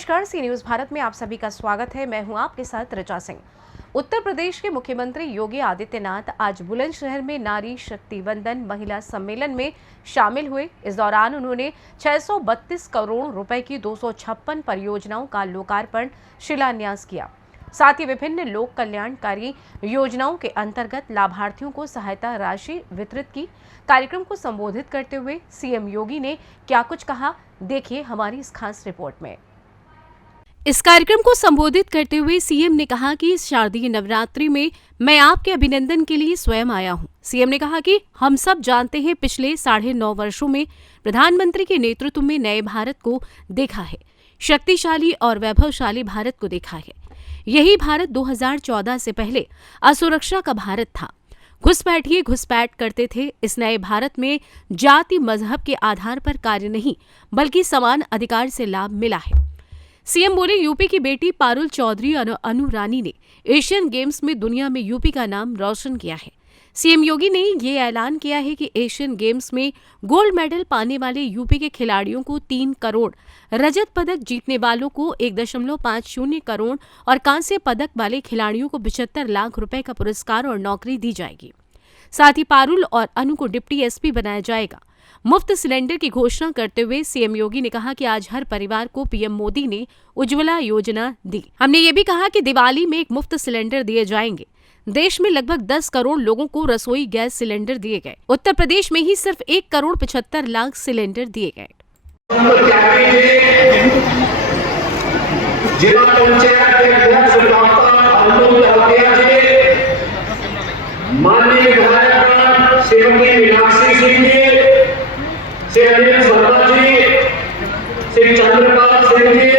नमस्कार, सी न्यूज भारत में आप सभी का स्वागत है। मैं हूं आपके साथ ऋचा सिंह। उत्तर प्रदेश के मुख्यमंत्री योगी आदित्यनाथ आज बुलंदशहर में नारी शक्ति वंदन महिला सम्मेलन में शामिल हुए। इस दौरान उन्होंने 632 करोड़ रुपए की 256 परियोजनाओं का लोकार्पण शिलान्यास किया। साथ ही विभिन्न लोक कल्याणकारी योजनाओं के अंतर्गत लाभार्थियों को सहायता राशि वितरित की। कार्यक्रम को संबोधित करते हुए सीएम योगी ने क्या कुछ कहा, देखिए हमारी इस खास रिपोर्ट में। इस कार्यक्रम को संबोधित करते हुए सीएम ने कहा कि इस शारदीय नवरात्रि में मैं आपके अभिनंदन के लिए स्वयं आया हूं। सीएम ने कहा कि हम सब जानते हैं, पिछले 9.5 वर्षों में प्रधानमंत्री के नेतृत्व में नए भारत को देखा है, शक्तिशाली और वैभवशाली भारत को देखा है। यही भारत 2014 से पहले असुरक्षा का भारत था। घुसपैठ करते थे। इस नए भारत में जाति मजहब के आधार पर कार्य नहीं बल्कि समान अधिकार से लाभ मिला है। सीएम बोले, यूपी की बेटी पारुल चौधरी अनु रानी ने एशियन गेम्स में दुनिया में यूपी का नाम रोशन किया है। सीएम योगी ने ये ऐलान किया है कि एशियन गेम्स में गोल्ड मेडल पाने वाले यूपी के खिलाड़ियों को 3 करोड़, रजत पदक जीतने वालों को 1.50 करोड़ और कांस्य पदक वाले खिलाड़ियों को 75 लाख रुपए का पुरस्कार और नौकरी दी जाएगी। साथ ही पारुल और अनु को डिप्टी एसपी बनाया जाएगा। मुफ्त सिलेंडर की घोषणा करते हुए सीएम योगी ने कहा कि आज हर परिवार को पीएम मोदी ने उज्ज्वला योजना दी। हमने ये भी कहा कि दिवाली में एक मुफ्त सिलेंडर दिए जाएंगे। देश में लगभग 10 करोड़ लोगों को रसोई गैस सिलेंडर दिए गए। उत्तर प्रदेश में ही सिर्फ 1 करोड़ 75 लाख सिलेंडर दिए गए। जिला पंचायत के अध्यक्ष माननीय विधायक श्रीमती मीनाक्षी सिंह जी, श्री अनिल शर्मा जी, श्री चंद्रपाल सिंह जी,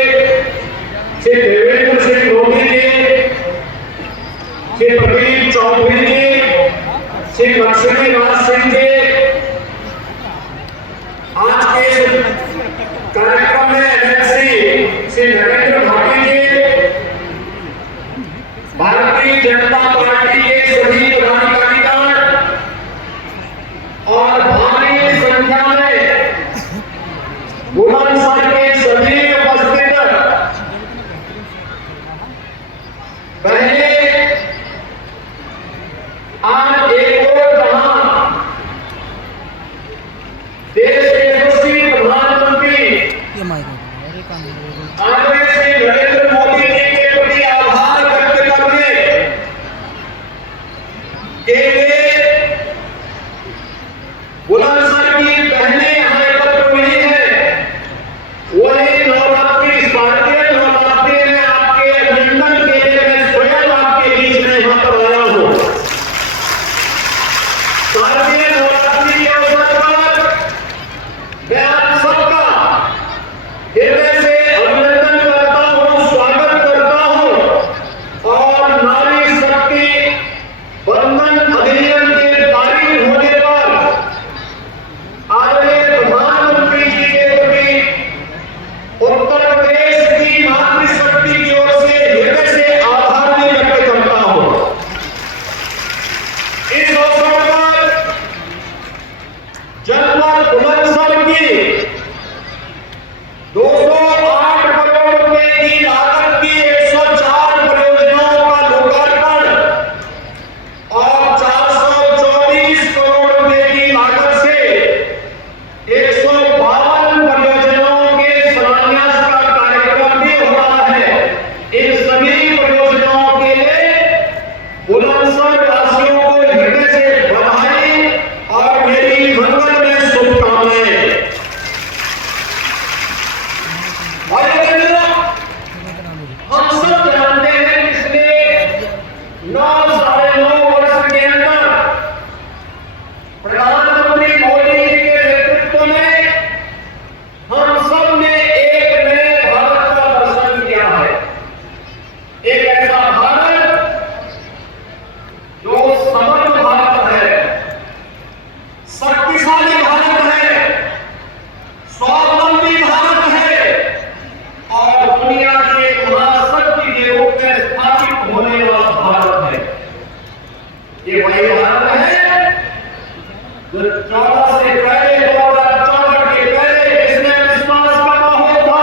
श्री देवेंद्र सिंह मोदी जी, श्री प्रवीण चौधरी जी, श्री लक्ष्मी राज सिंह जी, आज के कार्यक्रम में एनएलसी श्री नरेंद्र भाटी जी, भारतीय जनता पार्टी के सभी पदाधिकारीगण और भारी संख्या में बुलंदशहर के सभी उपस्थित पहले आज एक और जहां देश के यशस्वी प्रधानमंत्री आदरणीय श्री नरेंद्र मोदी जी के प्रति आभार व्यक्त करने के लिए बुलंदशहर की बहनें यहाँ एकत्र हुई है। वही नवरात्रि, शारदीय नवरात्रि में आपके अभिनंदन के लिए मैं स्वयं आपके बीच में यहाँ पर आया हूँ। शारदीय नवरात्रि के अवसर पर मैं आप सबका हृदय से अभिनंदन करता हूँ, स्वागत करता हूँ और नारी शक्ति वंदन अधिनियम के पारित होने पर आदरणीय प्रधानमंत्री जी के प्रति उत्तर प्रदेश की मातृशक्ति की ओर से हृदय से आभार भी व्यक्त करता हूं। इस अवसर पर जनपद बुलंदशहर की 208 करोड़ रुपए की लागत की 104 परियोजनाओं का लोकार्पण और 424 करोड़ रुपए की लागत से 152 परियोजनाओं के शिलान्यास का कार्यक्रम भी हो रहा है। इन सभी परियोजनाओं के लिए बुलंदशहर वासियों को हृदय से बधाई और मेरी मंगल में शुभकामनाएं। हम सब जानते हैं पिछले 9-9.5 वर्ष के अंदर प्रधानमंत्री मोदी जी के नेतृत्व में हम सब ने एक नए भारत का दर्शन किया है। एक ऐसा भारत जो समर्थ भारत है, शक्तिशाली भारत है, स्वावलंबी भारत है और दुनिया के महाशक्ति के रूप में स्थापित होने वाला भारत है। ये वही भारत है जो 14 से पहले 2014 के पहले जिसने विश्वास का माहौल था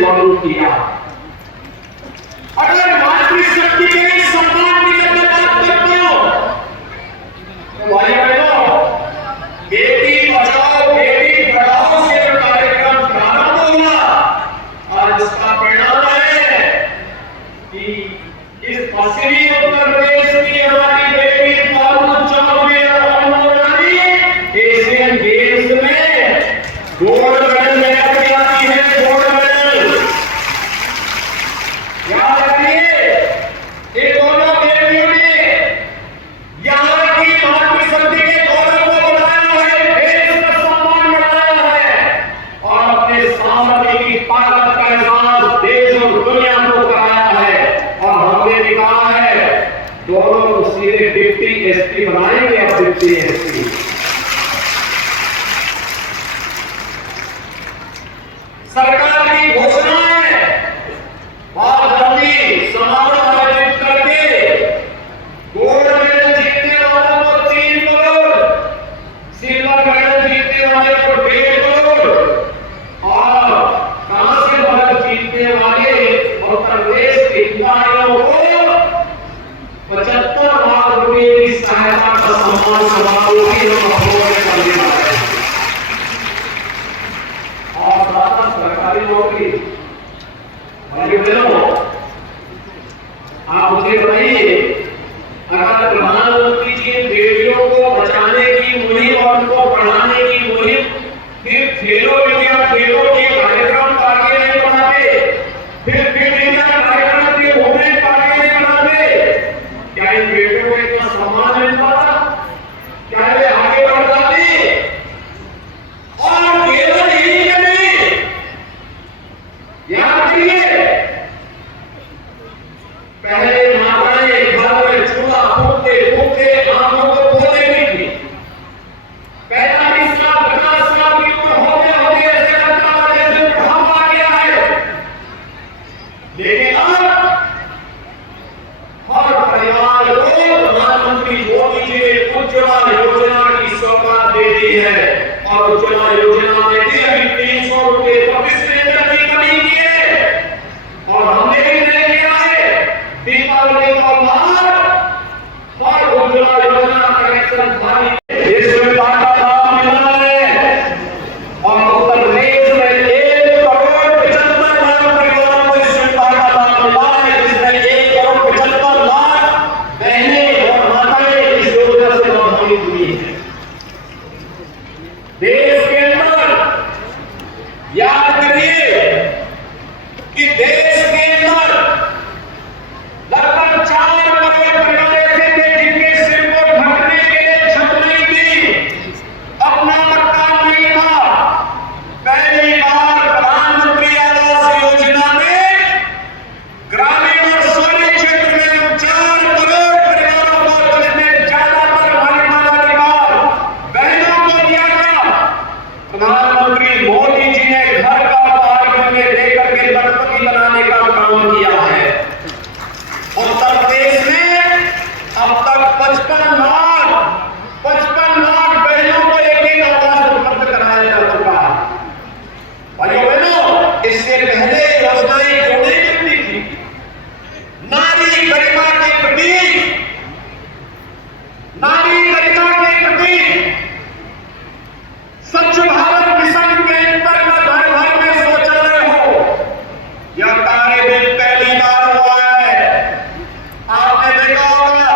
लागू किया। अगर मातृशक्ति के सम्मान की जब मैं बात करता हूं तो भाई बहनों, बेटी बचाओ बेटी पढ़ाओ से जो कार्यक्रम प्रारंभ हुआ, आज इसका परिणाम है कि इस पश्चिमी उत्तर प्रदेश की हमारी बेटी पारुल चौधरी और एशियन गेम्स में गोल्ड मेडल लेकर के आती है। गोल्ड मेडल याद रखिए, ये दोनों बेटियों ने यहाँ की मातृशक्ति के गौरव को बढ़ाया है, देश का सम्मान बढ़ाया है और अपने सामर्थ्य की ताकत का एहसास देश और दुनिया को कराया है। और हमने भी कहा है दोनों को सीधे डिप्टी एसपी बनाएंगे। अब डिप्टी एसपी सरकार की घोषणा है, बहुत जल्दी समारोह आयोजित करके गोल्ड मेडल जीतने वालों को 3 करोड़, सिल्वर मेडल जीतने वाले को 1.5 करोड़ और कांस्य पदक जीतने वाले उत्तर प्रदेश के खिलाड़ियों को 75 लाख रुपए की सहायता का सम्मान समारोह भी हम अपोज करने वाले हैं। और साथ सरकारी नौकरी, भाई बहनों, आप मुझे बताइए, अगर प्रधानमंत्री जी बेटियों को बचाने की मुहिम और उनको पढ़ाने की मुहिम फिर खेलो इंडिया खेलों के कार्यक्रम आगे नहीं बढ़ाते, फिर इंडिया कार्यक्रम के मूवमेंट आगे नहीं बढ़ाते, क्या इन बेटियों को इतना सम्मान मिल पाता? क्या वे आगे बढ़ पाते? और केवल यही नहीं, याद करिए, पहले माताएं घर में चूल्हा फूकते फूकते आंखों को खोले नहीं थी। 45 साल 50 साल की उम्र होते होते ऐसे लगता है जैसे बुढ़ापा आ गया है। लेकिन अब हर परिवार को प्रधानमंत्री मोदी जी ने उज्ज्वला योजना की सौगात दे दी है और उज्ज्वला योजना में भी अभी 300 रुपए प्रति सिलेंडर की कमी की है। और हमने भी नहीं किया है दीपावली का उपहार और उज्ज्वला योजना कनेक्शन धारी इसमें टाटा लाभ मिला है और उत्तर प्रदेश में 1,75,00,000 परिवारों को इसमें टाटा लाभ मिला है, जिसमें 1,75,00,000 बहनें और माताएं इस योजना से लाभान्वित हुई है। देश के अंदर याद करिए कि देश के अंदर लगभग 4 करोड़ परिवार ऐसे थे जिनके सिर को ढकने के लिए छत नहीं थी, अपना मकान नहीं था। पहली बार प्रधानमंत्री आवास योजना में ग्रामीण और शहरी क्षेत्र में 4 करोड़ परिवारों को, जिसमें ज्यादातर महिला परिवार बहनों को दिया गया। प्रधानमंत्री मोदी जी ने घर का उपहार में देकर के लखपति बनाने का काम किया है। उत्तर प्रदेश में अब तक 55 लाख बहनों को एक आवास उपलब्ध कराया जा चुका है। भाइयों बहनों, इससे पहले योजनाएं क्यों नहीं मिलती थी? नारी गरिमा के प्रति, नारी गरिमा के प्रति स्वच्छ भारत मिशन के अंतर्गत हर घर में शौचालय हो, यह कार्य भी पहली बार हुआ है। आपने देखा होगा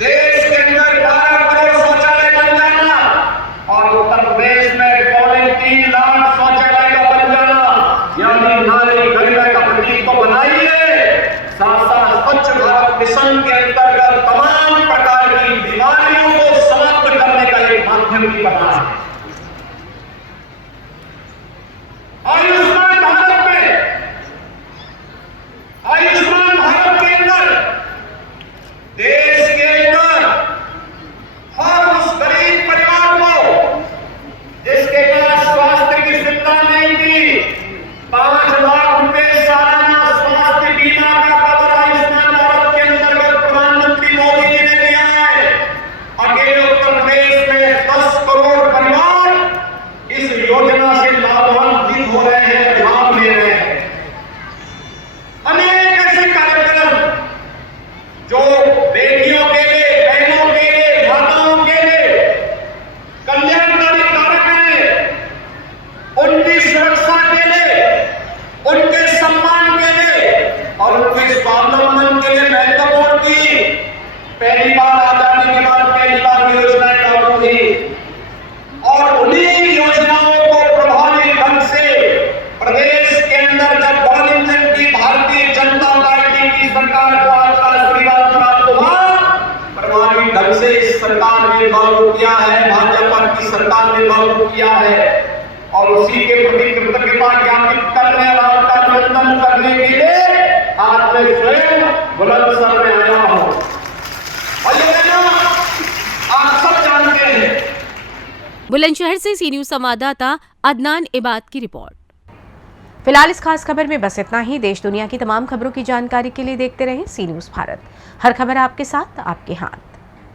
देश के अंदर 12 करोड़ शौचालय बन जाना और उत्तर प्रदेश में 3 लाख शौचालय का बन जाना, यानी नारी गरिमा का प्रतीक तो बनाइए, साथ साथ स्वच्छ भारत मिशन के अंतर्गत तमाम प्रकार की बीमारियों को समाप्त करने का एक माध्यम भी बना है। आयुष्मान भारत में, आयुष्मान भारत के अंदर देश के अंदर हर उस गरीब परिवार को जिसके पास स्वास्थ्य की सुविधा नहीं थी, 5 लाख रुपए सालाना स्वास्थ्य बीमा का कवर आयुष्मान भारत के अंतर्गत प्रधानमंत्री मोदी जी ने दिया है। अकेले उत्तर प्रदेश में 10 करोड़ परिवार सरकार ने लागू किया है, भाजपा की सरकार ने लागू किया है, और उसी के प्रति कृतज्ञता ज्ञापित करने और अभिनंदन करने के लिए आज मैं स्वयं बुलंदशहर में आया हूं। और ये आप सब जानते हैं। बुलंदशहर से सी न्यूज संवाददाता अदनान इबाद की रिपोर्ट। फिलहाल इस खास खबर में बस इतना ही। देश दुनिया की तमाम खबरों की जानकारी के लिए देखते रहें सी न्यूज भारत। हर खबर आपके साथ, आपके हाथ।